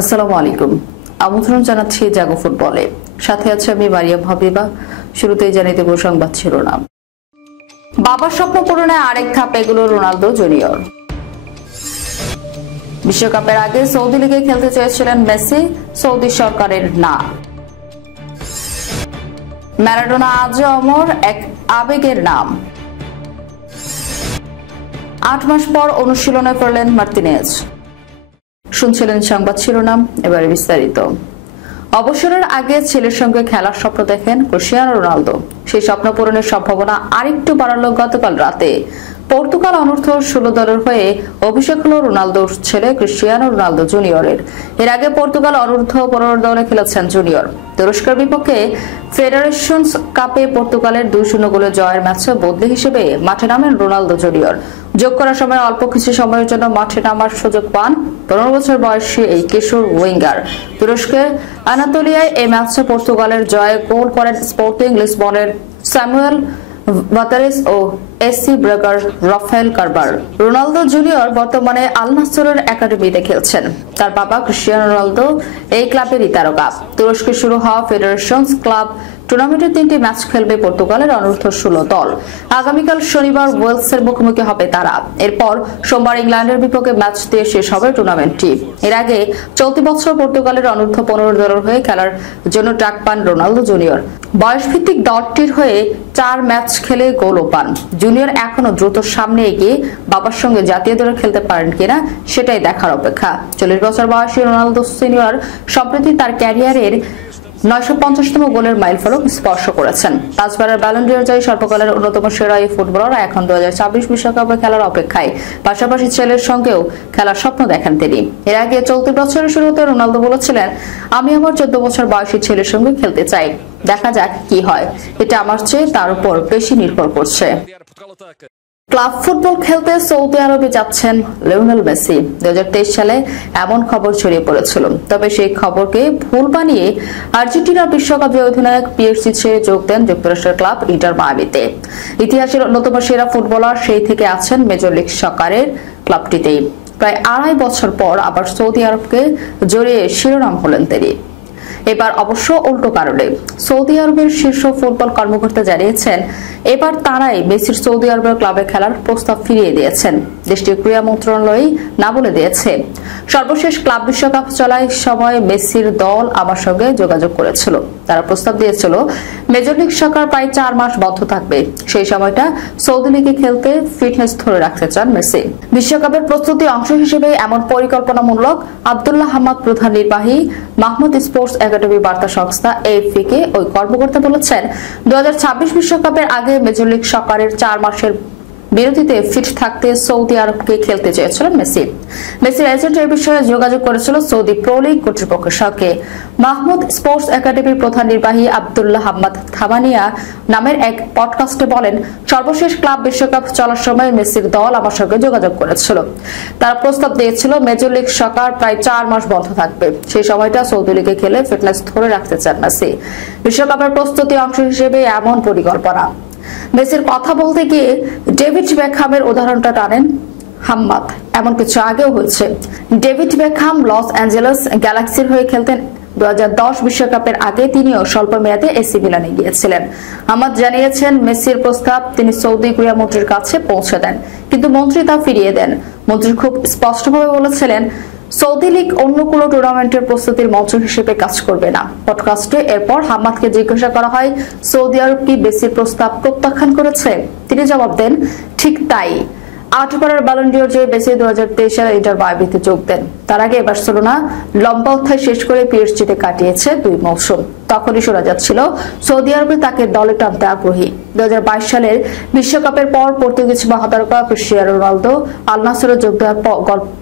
আসসালামু আলাইকুম। আমন্ত্রণ জানাচ্ছি জাগো ফুটবলে। সাথে আছে আমি মারিয়াম হাবিবা। শুরুতেই জানিয়ে দেব সংবাদ শিরোনাম। বাবার স্বপ্ন পূরণে আরেক ধাপ এগুলো রোনালদো জুনিয়র। বিশ্বকাপের আগে সৌদি লিগে খেলতে চেয়েছিলেন মেসি, সৌদি সরকারের না। ম্যারাডোনা আজও অমর, এক আবেগের নাম। ৮ মাস পর অনুশীলনে ফিরলেন মার্তিনেজ। শুনছিলেন সংবাদ শিরোনাম, এবারে বিস্তারিত। অবসরের আগে ছেলের সঙ্গে খেলার স্বপ্ন দেখেন ক্রিস্টিয়ানো রোনালদো। সেই স্বপ্ন পূরণের সম্ভাবনা আরেকটু বাড়ালো গতকাল রাতে। পর্তুগাল অনূর্ধ্ব 16 দলের হয়ে অভিষেক হলো রোনালদোর ছেলে ক্রিস্টিয়ানো রোনালদো জুনিয়রের। এর আগে পর্তুগাল অনূর্ধ্ব 15 দলে খেলেছেন জুনিয়র। তুরস্কের বিপক্ষে ফেডারেশনস কাপে পর্তুগালের 2-0 গোলে জয়ের ম্যাচে বদলি হিসেবে মাঠে নামেন রোনালদো জুনিয়র। যোগ করার সময় অল্প কিছু সময়ের জন্য মাঠে নামার সুযোগ পান 15 বছর বয়সী এই কিশোর উইঙ্গার। তুরস্কের আনাতোলিয়ায় এই ম্যাচে পর্তুগালের জয়ে গোল করেন স্পোর্টিং লিসবনের স্যামুয়েল ভাতারেস ও এসসি ব্রেগার রাফায়েল কারবার। রোনালদো জুনিয়র বর্তমানে আল নাসরের একাডেমিতে খেলছেন। তার বাবা ক্রিস্টিয়ানো রোনালদো এই ক্লাবেরই তারকা। তুরস্কে শুরু হওয়া ফেডারেশনস ক্লাব টুর্নামেন্টে 3টি ম্যাচ খেলবে পর্তুগালের অনূর্ধ্ব 16 দল। আগামীকাল শনিবার ওয়েলসের মুখোমুখি হবে তারা। এরপর সোমবার ইংল্যান্ডের বিপক্ষে ম্যাচ দিয়ে শেষ হবে টুর্নামেন্টটি। এর আগে চলতি বছর পর্তুগালের অনূর্ধ্ব 15 দলের হয়ে খেলার জন্য ডাক পান রোনালদো জুনিয়র। বয়সভিত্তিক দলটির হয়ে 4 ম্যাচ খেলে গোলও পান। জুনিয়র এখনো দ্রুত সামনে এগিয়ে বাবার সঙ্গে জাতীয় দলে খেলতে পারেন কিনা সেটাই দেখার অপেক্ষা। 40 বছর বয়সী রোনালদো সিনিয়র সম্প্রতি তার ক্যারিয়ারের 950তম গোলের মাইলফলক স্পর্শ করেছেন। 5 বারের ব্যালন ডি'র জয়ী সর্বকালের অন্যতম সেরা এই ফুটবলার এখন 2026 বিশ্বকাপে খেলার অপেক্ষায়। পাশাপাশি ছেলের সঙ্গেও খেলার স্বপ্ন দেখেন তিনি। এর আগে চলতি বছরের শুরুতে রোনালদো বলেছিলেন, আমি আমার 14 বছর বয়সী ছেলের সঙ্গে খেলতে চাই। দেখা যাক কি হয়। এটা আমার চেয়ে তার উপর বেশি নির্ভর করছে। ক্লাব ফুটবল খেলতে সৌদি আরবে যাচ্ছেন লিওনেল মেসি। 2023 সালে এমন খবর ছড়িয়ে পড়েছিল। তবে সেই খবরকে ভুল বানিয়ে আর্জেন্টিনার বিশ্বকাপ জয়ী অধিনায়ক পিএসজি ছেড়ে যোগ দেন যুক্তরাষ্ট্রের ক্লাব ইন্টার মায়ামিতে। ইতিহাসের অন্যতম সেরা ফুটবলার সেই থেকে আছেন মেজর লিগ সকারের ক্লাবটিতেই। প্রায় 2.5 বছর পর আবার সৌদি আরবকে জড়িয়ে শিরোনাম হলেন তিনি। এবার অবশ্য উল্টো কারণে। সৌদি আরবের শীর্ষ ফুটবল কর্মকর্তা জানিয়েছেন, এবার তারাই মেসির সৌদি আরবের ক্লাবে খেলার প্রস্তাব ফিরিয়ে দিয়েছেন। দেশটির ক্রীড়া মন্ত্রণালয় না বলে দিয়েছে। সর্বশেষ ক্লাব বিশ্বকাপ চলায় সময় মেসির দল আমার সঙ্গে যোগাযোগ করেছিল। তারা প্রস্তাব দিয়েছিল মেজর লিগ সকার প্রায় 4 মাস বন্ধ থাকবে। সেই সময়টা সৌদি লিগে খেলতে ফিটনেস ধরে রাখতে চান মেসি। বিশ্বকাপের প্রস্তুতি অংশ হিসেবে এমন পরিকল্পনামূলক আব্দুল্লাহ আহমদ প্রধান নির্বাহী মাহমুদ স্পোর্টস একাডেমি বার্তা সংস্থা এএফপি কে ওই কর্মকর্তা বলেছেন, 2026 বিশ্বকাপের আগে মেজর লিগ সকারের 4 মাসের বিরতিতে ফিট থাকতে সৌদি আরবকে খেলতে চেয়েছিলেন মেসি। মেসির এজেন্ট এর বিষয়ে যোগাযোগ করেছিল সৌদি প্রো লিগ কর্তৃপক্ষের সঙ্গে। মাহমুদ স্পোর্টস একাডেমির প্রধান নির্বাহী আব্দুল্লাহ আহমদ থামানিয়া নামের এক পডকাস্টে বলেন, সর্বশেষ ক্লাব বিশ্বকাপ চলার সময় মেসির দল আমার সঙ্গে যোগাযোগ করেছিল। তারা প্রস্তাব দিয়েছিল মেজর লিগ সকার প্রায় 4 মাস বন্ধ থাকবে। সেই সময়টা সৌদি লিগে খেলে ফিটনেস ধরে রাখতে চান মেসি। বিশ্বকাপের প্রস্তুতি অংশ হিসেবে এমন পরিকল্পনা। মেসির কথা বলতে গিয়ে ডেভিড বেকহামের উদাহরণটা টানেন হাম্মাদ। এমন কিছু আগেও হয়েছে। ডেভিড বেকহাম লস অ্যাঞ্জেলেস গ্যালাক্সির হয়ে খেলতেন। 2010 বিশ্বকাপের আগে তিনিও স্বল্প মেয়াদে এসি মিলানে গিয়েছিলেন। হাম্মাদ জানিয়েছেন, মেসির প্রস্তাব তিনি সৌদি ক্রীড়া মন্ত্রীর কাছে পৌঁছে দেন, কিন্তু মন্ত্রী তা ফিরিয়ে দেন। মন্ত্রী খুব স্পষ্টভাবে বলেছিলেন, সৌদি লীগ অন্য কোনো টুর্নামেন্টের প্রস্তুতির মঞ্চ হিসেবে কাজ করবে না। পডকাস্টে এরপর হাম্মাদকে জিজ্ঞাসা করা হয়, সৌদি আরব কি মেসির প্রস্তাব প্রত্যাখ্যান করেছে? তিনি জবাব দেন, ঠিক তাই। 8 বারের ব্যালন ডি'র জয়ী মেসি 2023 সালে ইন্টার মায়ামিতে যোগ দেন। তার আগে বার্সেলোনা লম্বা অধ্যায় শেষ করে পিএসজিতে কাটিয়েছে 2 মৌসুম। তখনই শোনা যাচ্ছিল সৌদি আরবে তাকে দলে টানতে আগ্রহী। 2022 সালের বিশ্বকাপের পর পর্তুগিজ মহাতারকা ক্রিস্টিয়ানো রোনালদো আল নাসরে যোগ দেওয়ার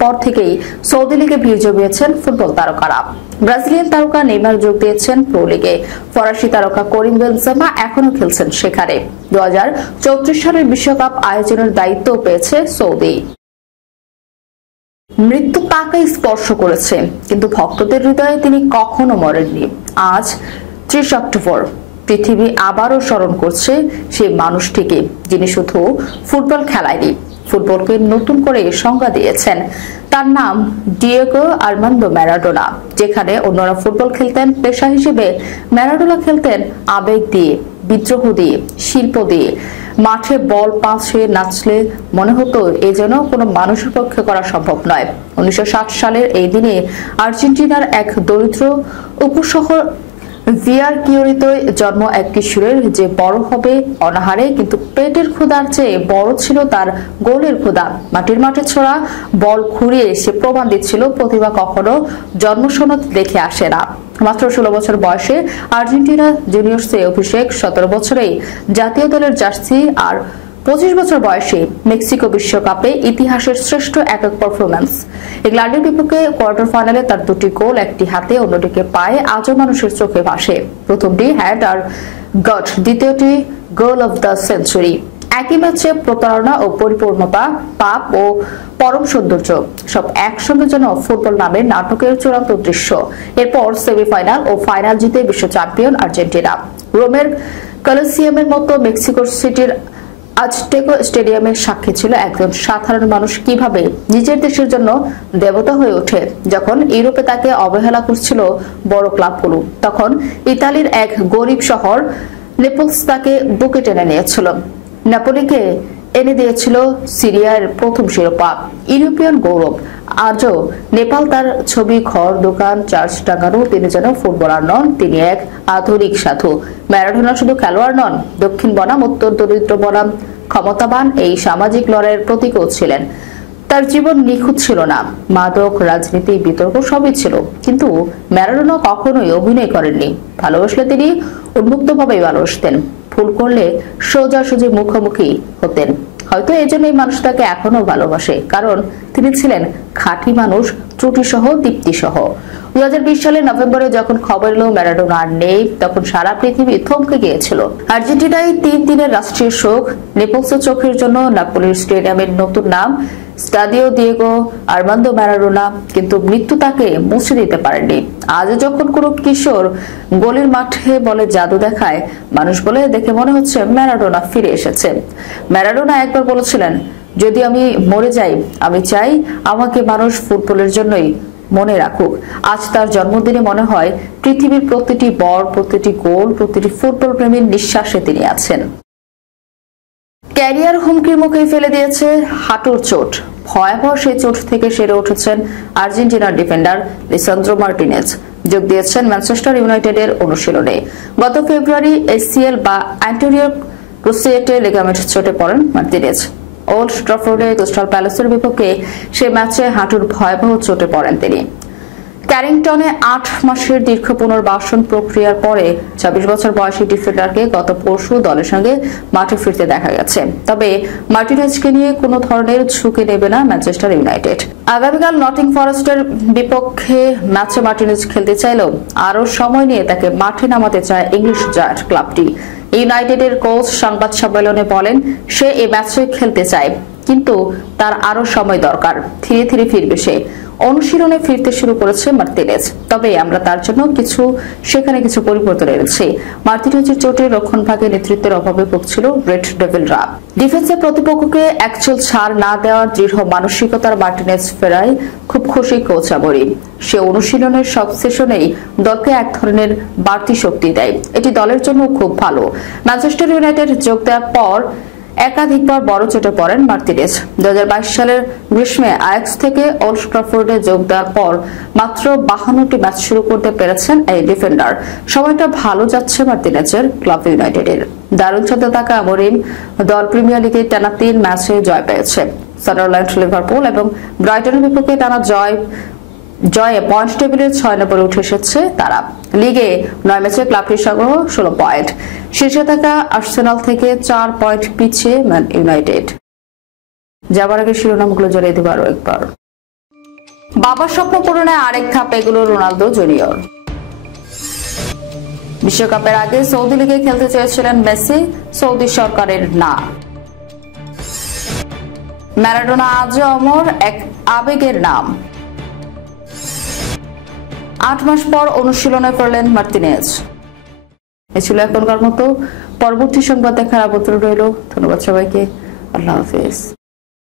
পর থেকেই সৌদি লিগে ভিড় জমিয়েছেন ফুটবল তারকারা। ব্রাজিলিয়ান তারকা নেইমার যোগ দিয়েছেন প্রো লিগে। ফরাসি তারকা করিম বেনজেমা এখনো খেলছেন সেখানে। 2034 সালের বিশ্বকাপ আয়োজনের দায়িত্ব পেয়েছে সৌদি। মৃত্যু তাকে স্পর্শ করেছে, কিন্তু ভক্তদের হৃদয়ে তিনি কখনো মরেননি। আজ 30 অক্টোবর পৃথিবী আবারও স্মরণ করছে সেই মানুষটিকে, যিনি শুধু ফুটবল খেলায়নি, ফুটবলকে নতুন করে সংজ্ঞা দিয়েছেন। তার নাম ডিয়েগো আর্মান্দো ম্যারাডোনা। যেখানে অন্যরা ফুটবল খেলতেন পেশা হিসেবে, ম্যারাডোনা খেলতেন আবেগ দিয়ে, বিদ্রোহ দিয়ে, শিল্প দিয়ে। মাঠে বল পাশে নাচলে মনে হতো এ যেন কোনো মানুষের পক্ষে করা সম্ভব নয়। 1960 সালের এই দিনে আর্জেন্টিনার এক দরিদ্র উপশহর ভিয়ারকিওরিতে জন্ম এক কিশোরের, যে বড় হবে অনাহারে, কিন্তু পেটের ক্ষুধার চেয়ে বড় ছিল তার গোলের ক্ষুধা। মাটির মাঠে ছোড়া বল ঘুরিয়ে সে প্রমাণ দিচ্ছিল প্রতিভা কখনো জন্মসনদ দেখে আসে না। মাত্র 16 বছর বয়সে আর্জেন্টিনা জুনিয়র্সে অভিষেক, 17 বছরেই জাতীয় দলের জার্সি, আর 25 বছর বয়সে মেক্সিকো বিশ্বকাপে ইতিহাসের শ্রেষ্ঠ একক পারফরম্যান্স। ইংল্যান্ডের বিপক্ষে কোয়ার্টার ফাইনালে তার দুটি গোল, একটি হাতে অন্যটিকে পায়ে, আজও মানুষের চোখে ভাসে। প্রথমটি হ্যাড আর গট, দ্বিতীয়টি গোল অফ দ্য সেঞ্চুরি। একই ম্যাচে প্রতারণা ও পরিপূর্ণতা, পাপ ও পরম সৌন্দর্য, সব একসঙ্গে যেন ফুটবল নামের নাটকের চূড়ান্ত দৃশ্য। এরপর সেমিফাইনাল ও ফাইনাল জিতে বিশ্ব চ্যাম্পিয়ন আর্জেন্টিনা। রোমের কলোসিয়ামের মতো মেক্সিকো সিটির আজটেকো স্টেডিয়ামে সাক্ষী ছিল একজন সাধারণ মানুষ কিভাবে নিজের দেশের জন্য দেবতা হয়ে ওঠে। যখন ইউরোপে তাকে অবহেলা করছিল বড় ক্লাবগুলো, তখন ইতালির এক গরিব শহর নেপলস তাকে বুকে টেনে নিয়েছিল। নেপোলিকে এনে দিয়েছিল সিরিয়ার প্রথম শিরোপা, ইউরোপিয়ান গৌরব। আজও নেপাল তার ছবি, ঘর, দোকান, চার্চ টাঙানো। তিনি যেন ফুটবলার নন, তিনি এক আধুনিক সাধু। ম্যারাডোনা শুধু খেলোয়াড় নন, দক্ষিণ বনাম উত্তর দরিদ্র বনাম ক্ষমতাবান এই সামাজিক লড়াইয়ের প্রতীকও ছিলেন। তার জীবন নিখুঁত ছিল না, মাদক, রাজনীতি, বিতর্ক সবই ছিল, কিন্তু ম্যারাডোনা কখনোই অভিনয় করেননি। ভালোবাসলে তিনি উন্মুক্তভাবেই ভালোবাসতেন, ভুল করলে সোজাসুজি মুখোমুখি হতেন। হয়তো এই জন্য এই মানুষ তাকে এখনো ভালোবাসে, কারণ তিনি ছিলেন খাঁটি মানুষ, ত্রুটি সহ, দীপ্তি সহ। 2020 সালের নভেম্বরে যখন খবর এলো ম্যারাডোনা আর নেই, তখন সারা পৃথিবী থমকে গিয়েছিল। আর্জেন্টিনায় 3 দিনের রাষ্ট্রীয় শোক। নেপলসের চোখের জন্য নাপোলির স্টেডিয়ামের নতুন নাম স্টাডিও দিয়েগো আর্মান্দো ম্যারাডোনা, কিন্তু মৃত্যু তাকে মুছে দিতে পারেনি। আজ যখন কোনো কিশোর গোলের মাঠে বলে জাদু দেখায়, মানুষ বলে দেখে মনে হচ্ছে ম্যারাডোনা ফিরে এসেছে। ম্যারাডোনা একবার বলেছিলেন, যদি আমি মরে যাই, আমি চাই আমাকে মানুষ ফুটবলের জন্যই মনে রাখুক। আজ তার জন্মদিনে মনে হয় পৃথিবীর প্রতিটি বল, প্রতিটি গোল, প্রতিটি ফুটবল প্রেমীর নিঃশ্বাসে তিনি আছেন। ক্যারিয়ার হুমকির মুখে ফেলে দিয়েছে হাঁটুর চোট। ভয়াবহ সেই চোট থেকে সেরে উঠেছেন আর্জেন্টিনার ডিফেন্ডার লিসান্দ্রো মার্টিনেজ। যোগ দিয়েছেন ম্যানচেস্টার ইউনাইটেডের অনুশীলনে। গত ফেব্রুয়ারি এসিএল বা অ্যান্টেরিয়র ক্রুসিয়েটে লিগামেন্ট চোটে পড়েন মার্টিনেজ। ওল্ড ট্রাফোর্ডে ক্রিস্টাল প্যালেসের বিপক্ষে সে ম্যাচে হাঁটুর ভয়াবহ চোটে পড়েন তিনি। ক্যারিংটনে 8 মাসের দীর্ঘ পুনর্বাসন প্রক্রিয়ার পরে 26 বছর বয়সী ডিফেন্ডারকে গত পরশু দলের সঙ্গে মাঠে ফিরতে দেখা গেছে। তবে মার্টিনেজকে নিয়ে কোনো ধরনের ঝুঁকি নেবে না ম্যানচেস্টার ইউনাইটেড। আগামীকাল নটিং ফরেস্টের বিপক্ষে ম্যাচে মার্টিনেজ খেলতে চাইলেও আরও সময় নিয়ে তাকে মাঠে নামাতে চায় ইংলিশ জায়ান্ট ক্লাবটি। ইউনাইটেডের কোচ সংবাদ সম্মেলনে বলেন, সে এই ম্যাচে খেলতে চায়, কিন্তু তার আরও সময় দরকার। ধীরে ধীরে ফিরবে সে। অনুশীলনে ফিরতে শুরু করেছে মার্টিনেজ, তবে আমরা তার জন্য সেখানে কিছু পরিবর্তন এনেছি। মার্টিনেজের চোটে রক্ষণভাগে নেতৃত্বের অভাবে ভুগছিল রেড ডেভিলরা। ডিফেন্সের প্রতিপক্ষকে একচুল ছাড় না দেওয়ার দৃঢ় মানসিকতার মার্টিনেজ ফেরায় খুব খুশি কোচ আমরিম। সে অনুশীলনের সব সেশনেই দলকে এক ধরনের বাড়তি শক্তি দেয়, এটি দলের জন্য খুব ভালো। ম্যানচেস্টার ইউনাইটেড যোগ দেওয়ার পর একাধিকবার বড় চোটে পড়েন মার্টিনেজ। 2022 সালের গ্রীষ্মে আয়াক্স থেকে ওল্ড ট্রাফোর্ডে যোগ দেওয়ার পর মাত্র 52টি ম্যাচ শুরু করতে পেরেছেন এই ডিফেন্ডার। সময়টা ভালো যাচ্ছে মার্টিনেজের ক্লাব ইউনাইটেডের। দারুণ ছন্দে থাকা আমরিম দল প্রিমিয়ার লিগে টানা 3 ম্যাচে জয় পেয়েছে। সান্ডারল্যান্ড, লিভারপুল এবং ব্রাইটনের বিপক্ষে টানা জয়ে পয়েন্ট টেবিলের 6 নম্বরে উঠে এসেছে তারা। লিগে 9 ম্যাচে ক্লাবটির সংগ্রহ 16 পয়েন্ট। শীর্ষে থাকা আর্সেনাল থেকে 4 পয়েন্ট পিছিয়ে ম্যান ইউনাইটেড। যাবার আগে শিরোনামগুলো জানিয়ে দেব আরো একবার। বাবার স্বপ্ন পূরণে আরেক ধাপ এগুলো রোনালদো জুনিয়র। বিশ্বকাপের আগে সৌদি লিগে খেলতে চেয়েছিলেন মেসি, সৌদি সরকারের না। ম্যারাডোনা আজও অমর, এক আবেগের নাম। 8 মাস পর অনুশীলনে ফিরলেন মার্টিনেজ। এ ছিল এখনকার মতো। পরবর্তী সংবাদ দেখার আমন্ত্রণ রইল। ধন্যবাদ সবাইকে। আল্লাহ হাফেজ।